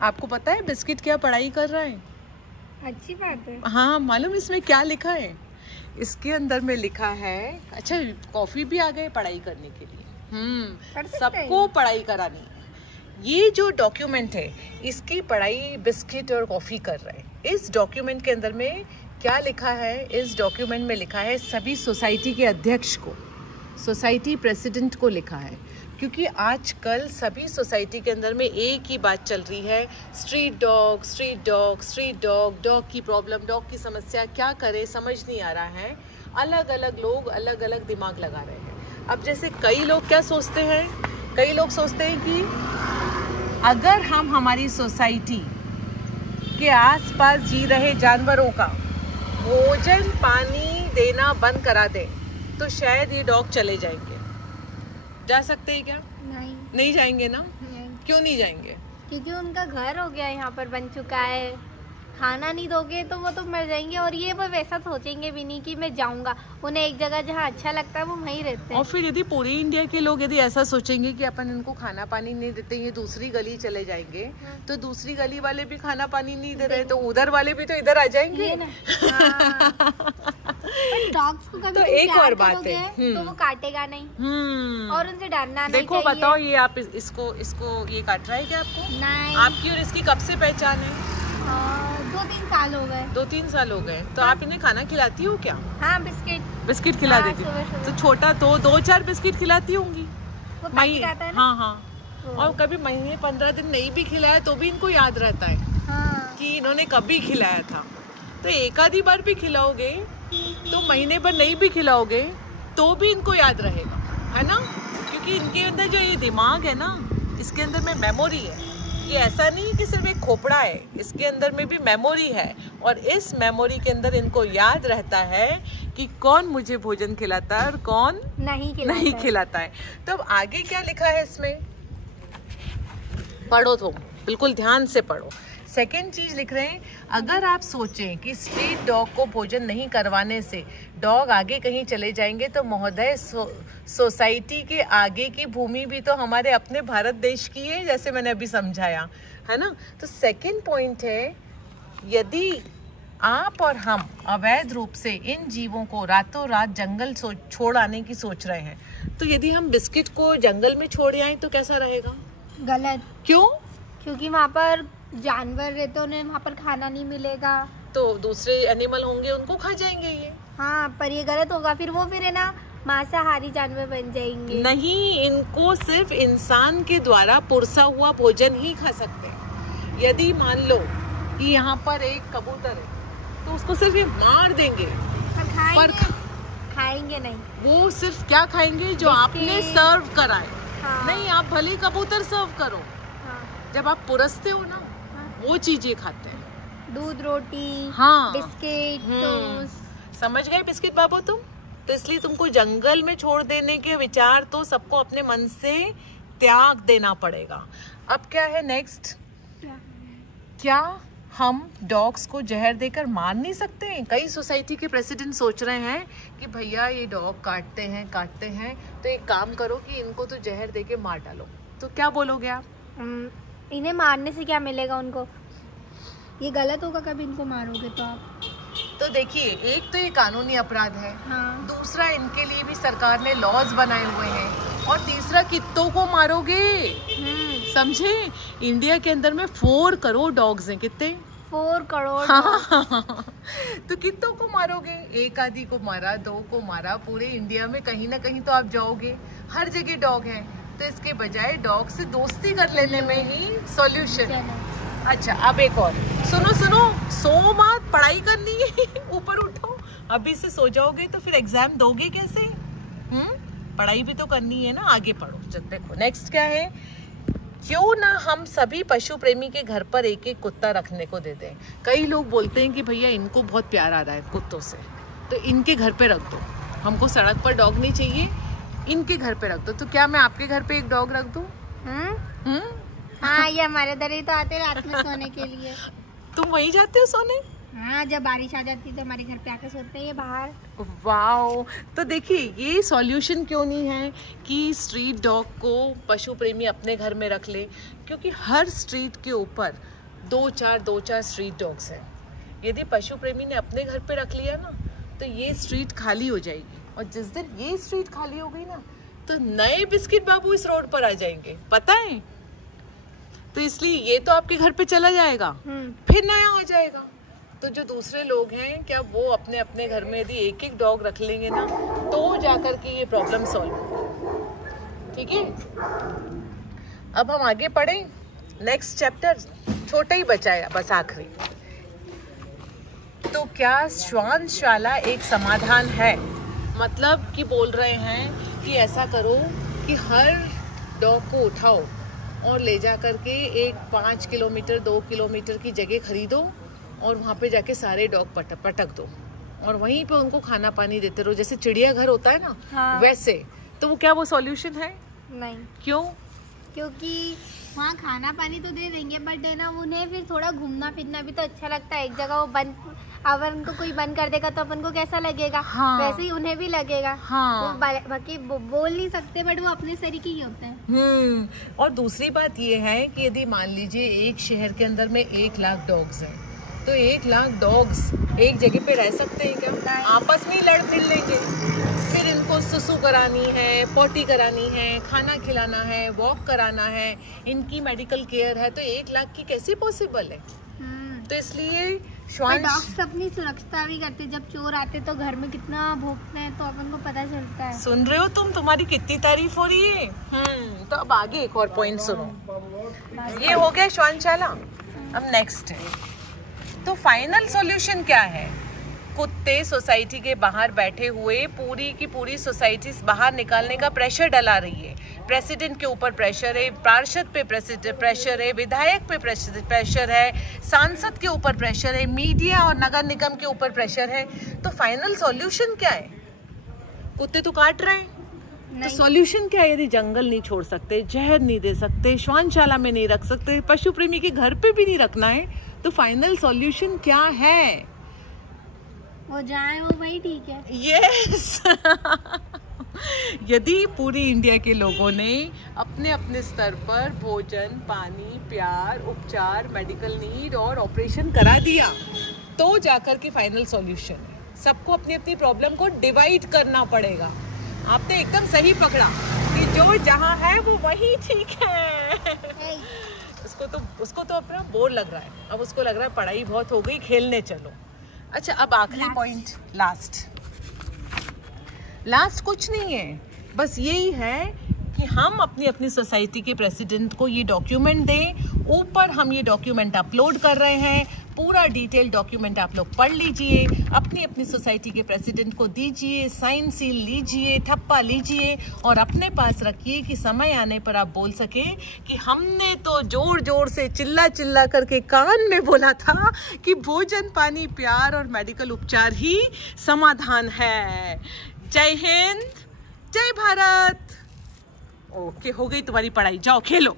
आपको पता है बिस्किट क्या पढ़ाई कर रहा है? अच्छी बात है। हाँ, मालूम इसमें क्या लिखा है? इसके अंदर में लिखा है, अच्छा कॉफी भी आ गए पढ़ाई करने के लिए। सबको पढ़ाई करानी है। ये जो डॉक्यूमेंट है इसकी पढ़ाई बिस्किट और कॉफी कर रहे हैं। इस डॉक्यूमेंट के अंदर में क्या लिखा है? इस डॉक्यूमेंट में लिखा है सभी सोसाइटी के अध्यक्ष को, सोसाइटी प्रेसिडेंट को लिखा है, क्योंकि आजकल सभी सोसाइटी के अंदर में एक ही बात चल रही है, street dog street dog street dog, dog की प्रॉब्लम, डॉग की समस्या, क्या करे समझ नहीं आ रहा है। अलग अलग लोग अलग अलग दिमाग लगा रहे हैं। अब जैसे कई लोग क्या सोचते हैं, कई लोग सोचते हैं कि अगर हम हमारी सोसाइटी के आसपास जी रहे जानवरों का भोजन पानी देना बंद करा दें तो शायद ये डॉग चले जाएंगे। जा सकते हैं क्या? नहीं जाएंगे ना? नहीं। क्यों नहीं जाएंगे? क्योंकि उनका घर हो गया, यहाँ पर बन चुका है। खाना नहीं दोगे तो वो तो मर जाएंगे, और ये वो वैसा सोचेंगे भी नहीं कि मैं जाऊंगा। उन्हें एक जगह जहाँ अच्छा लगता है वो वहीं रहते हैं। और फिर यदि पूरी इंडिया के लोग यदि ऐसा सोचेंगे कि अपन इनको खाना पानी नहीं देते, ये दूसरी गली चले जाएंगे, तो दूसरी गली वाले भी खाना पानी नहीं दे रहे, तो उधर वाले भी तो इधर आ जाएंगे। डॉग्स को कभी तो एक और बात है, तो वो काटेगा नहीं और उनसे डरना नहीं देखो चाहिए। बताओ, ये आप इसको ये काट रहा है क्या आपको? नहीं। आपकी और इसकी कब से पहचान है? 2-3 साल हो गए। 2-3 साल हो गए। तो आप इन्हें खाना खिलाती हो क्या? हाँ, बिस्किट खिला देती हो। तो छोटा तो 2-4 बिस्किट खिलाती होंगी। वो खाता है ना? हाँ। और कभी महीने 15 दिन नहीं भी खिलाया तो भी इनको याद रहता है कि इन्होंने कभी खिलाया था। तो एक आधी बार भी खिलाओगे तो महीने भर नहीं भी खिलाओगे तो भी इनको याद रहेगा, है ना? क्योंकि इनके अंदर जो ये दिमाग है ना, इसके अंदर में मेमोरी है। ये ऐसा नहीं कि सिर्फ एक खोपड़ा है, इसके अंदर में भी मेमोरी है, और इस मेमोरी के अंदर इनको याद रहता है कि कौन मुझे भोजन खिलाता है और कौन नहीं खिलाता है। तो अब आगे क्या लिखा है इसमें पढ़ो, तुम बिल्कुल ध्यान से पढ़ो। सेकेंड चीज लिख रहे हैं, अगर आप सोचें कि स्ट्रीट डॉग को भोजन नहीं करवाने से डॉग आगे कहीं चले जाएंगे, तो महोदय सोसाइटी के आगे की भूमि भी तो हमारे अपने भारत देश की है, जैसे मैंने अभी समझाया, है ना? तो सेकेंड पॉइंट है, यदि आप और हम अवैध रूप से इन जीवों को रातों रात जंगल छोड़ आने की सोच रहे हैं, तो यदि हम बिस्किट को जंगल में छोड़ आए तो कैसा रहेगा? गलत। क्यों? क्योंकि वहाँ पर जानवर रहते, उन्हें वहाँ पर खाना नहीं मिलेगा, तो दूसरे एनिमल होंगे उनको खा जाएंगे ये। हाँ, पर ये गलत होगा, फिर वो है ना मांसाहारी जानवर बन जाएंगे। नहीं, इनको सिर्फ इंसान के द्वारा पुरसा हुआ भोजन ही खा सकते हैं। यदि मान लो कि यहाँ पर एक कबूतर है तो उसको सिर्फ ये मार देंगे, पर खाएंगे नहीं। वो सिर्फ क्या खाएंगे? जो आपने सर्व कराए। हाँ। नहीं, आप भले कबूतर सर्व करो, जब आप पुरसते हो ना, वो चीजें खाते हैं, दूध रोटी, बिस्किट, टोस्ट। समझ गए बिस्किट बाबू तुम? तो इसलिए तुमको जंगल में छोड़ देने के विचार तो सबको अपने मन से त्याग देना पड़ेगा। अब क्या है नेक्स्ट? क्या हम डॉग्स को जहर देकर मार नहीं सकते हैं? कई सोसाइटी के प्रेसिडेंट सोच रहे हैं कि भैया ये डॉग काटते हैं तो एक काम करो कि इनको तो जहर देके मार डालो। तो क्या बोलोगे आप? इन्हें मारने से क्या मिलेगा उनको? ये गलत होगा कभी इनको मारोगे तो आप। तो देखिए, एक तो ये कानूनी अपराध है, दूसरा इनके लिए भी सरकार ने लॉज बनाए हुए हैं, और तीसरा कित्तों को मारोगे, समझे? इंडिया के अंदर में 4 करोड़ डॉग्स हैं। कितने? 4 करोड़। तो कित्तों को मारोगे? एक आधी को मारा, 2 को मारा, पूरे इंडिया में कहीं ना कहीं तो आप जाओगे, हर जगह डॉग है। तो इसके बजाय डॉग से दोस्ती कर लेने में ही सॉल्यूशन है। अच्छा, अब एक और सुनो, सो मत, पढ़ाई करनी है। ऊपर उठो, अभी से सो जाओगे तो फिर एग्जाम दोगे कैसे? पढ़ाई भी तो करनी है ना, आगे पढ़ो। जब देखो नेक्स्ट क्या है, क्यों ना हम सभी पशु प्रेमी के घर पर एक एक कुत्ता रखने को दे दें। कई लोग बोलते हैं कि भैया इनको बहुत प्यार आ रहा है कुत्तों से, तो इनके घर पे रख दो, हमको सड़क पर डॉग नहीं चाहिए, इनके घर पे रख दो। तो क्या मैं आपके घर पे एक डॉग रख दूं? हाँ, ये हमारे इधर ही तो आते रात में सोने के लिए। तुम वहीं जाते हो सोने? हाँ, जब बारिश आ जाती है तो हमारे घर पे आके सोते हैं ये बाहर। वाओ, तो देखिए ये सॉल्यूशन क्यों नहीं है कि स्ट्रीट डॉग को पशु प्रेमी अपने घर में रख ले, क्योंकि हर स्ट्रीट के ऊपर दो चार स्ट्रीट डॉग्स हैं। यदि पशु प्रेमी ने अपने घर पे रख लिया ना तो ये स्ट्रीट खाली हो जाएगी, और जिस दिन ये स्ट्रीट खाली हो गई ना तो नए बिस्किट बाबू इस रोड पर आ जाएंगे, पता है। तो इसलिए ये तो आपके घर पे चला जाएगा, फिर नया आ जाएगा। तो जो दूसरे लोग हैं क्या वो अपने अपने घर में यदि एक एक डॉग रख लेंगे ना तो जाकर के ये प्रॉब्लम सॉल्व होगी। ठीक है, अब हम आगे पढ़ें। नेक्स्ट चैप्टर छोटा ही बचा है बस आखिरी। तो क्या श्वानशाला एक समाधान है? मतलब कि बोल रहे हैं कि ऐसा करो कि हर डॉग को उठाओ और ले जा करके एक 5 किलोमीटर 2 किलोमीटर की जगह खरीदो और वहाँ पे जाके सारे डॉग पटक दो और वहीं पे उनको खाना पानी देते रहो, जैसे चिड़ियाघर होता है ना। हाँ। वैसे तो वो क्या वो सॉल्यूशन है? नहीं। क्यों? क्योंकि वहाँ खाना पानी तो दे देंगे बट है ना उन्हें फिर थोड़ा घूमना फिरना भी तो अच्छा लगता है। एक जगह वो बंद, अगर उनको कोई बंद कर देगा तो अपन को कैसा लगेगा? हाँ। वैसे ही उन्हें भी लगेगा। हाँ। वो बाकी बोल नहीं सकते बट वो अपने तरीके ही होते हैं। और दूसरी बात ये है कि यदि मान लीजिए एक शहर के अंदर में 1 लाख डॉग्स हैं तो 1 लाख डॉग्स एक जगह पे रह सकते हैं क्या? आपस में ही लड़ फिर लेंगे। फिर इनको सुसु करानी है, पोटी करानी है, खाना खिलाना है, वॉक कराना है, इनकी मेडिकल केयर है, तो 1 लाख की कैसे पॉसिबल है? तो इसलिए डॉग्स अपनी सुरक्षा भी करते। जब चोर आते तो घर में कितना भौंकते हैं तो अपन को पता चलता है। सुन रहे हो तुम? तुम्हारी कितनी तारीफ हो रही है। तो अब आगे एक और पॉइंट सुनो। ये हो गया श्वानशाला। अब नेक्स्ट है, तो फाइनल सॉल्यूशन क्या है? कुत्ते सोसाइटी के बाहर बैठे हुए पूरी की पूरी सोसाइटी बाहर निकालने का प्रेशर डला रही है। प्रेसिडेंट के ऊपर प्रेशर है, पार्षद पे प्रेशर है, विधायक पे प्रेशर है, सांसद के ऊपर प्रेशर है, मीडिया और नगर निगम के ऊपर प्रेशर है। तो फाइनल सॉल्यूशन क्या है? कुत्ते तो काट रहे हैं, तो सॉल्यूशन क्या है? यदि जंगल नहीं छोड़ सकते, जहर नहीं दे सकते, श्वानशाला में नहीं रख सकते, पशु प्रेमी के घर पे भी नहीं रखना है, तो फाइनल सॉल्यूशन क्या है? वो जाए वो वही ठीक है। यस। यदि पूरी इंडिया के लोगों ने अपने अपने स्तर पर भोजन, पानी, प्यार, उपचार, मेडिकल नीड और ऑपरेशन करा दिया तो जाकर के फाइनल सॉल्यूशन है। सबको अपनी अपनी प्रॉब्लम को डिवाइड करना पड़ेगा। आपने एकदम सही पकड़ा कि जो जहाँ है वो वही ठीक है। उसको तो अपना बोर लग रहा है, अब उसको लग रहा है पढ़ाई बहुत हो गई, खेलने चलो। अच्छा, अब आखिरी पॉइंट, लास्ट कुछ नहीं है, बस यही है कि हम अपनी अपनी सोसाइटी के प्रेसिडेंट को ये डॉक्यूमेंट दें। ऊपर हम ये डॉक्यूमेंट अपलोड कर रहे हैं, पूरा डिटेल डॉक्यूमेंट आप लोग पढ़ लीजिए, अपनी अपनी सोसाइटी के प्रेसिडेंट को दीजिए, साइन सील लीजिए, ठप्पा लीजिए और अपने पास रखिए कि समय आने पर आप बोल सके कि हमने तो जोर जोर से चिल्ला करके कान में बोला था कि भोजन, पानी, प्यार और मेडिकल उपचार ही समाधान है। जय हिंद, जय भारत। ओके, हो गई तुम्हारी पढ़ाई, जाओ खेलो।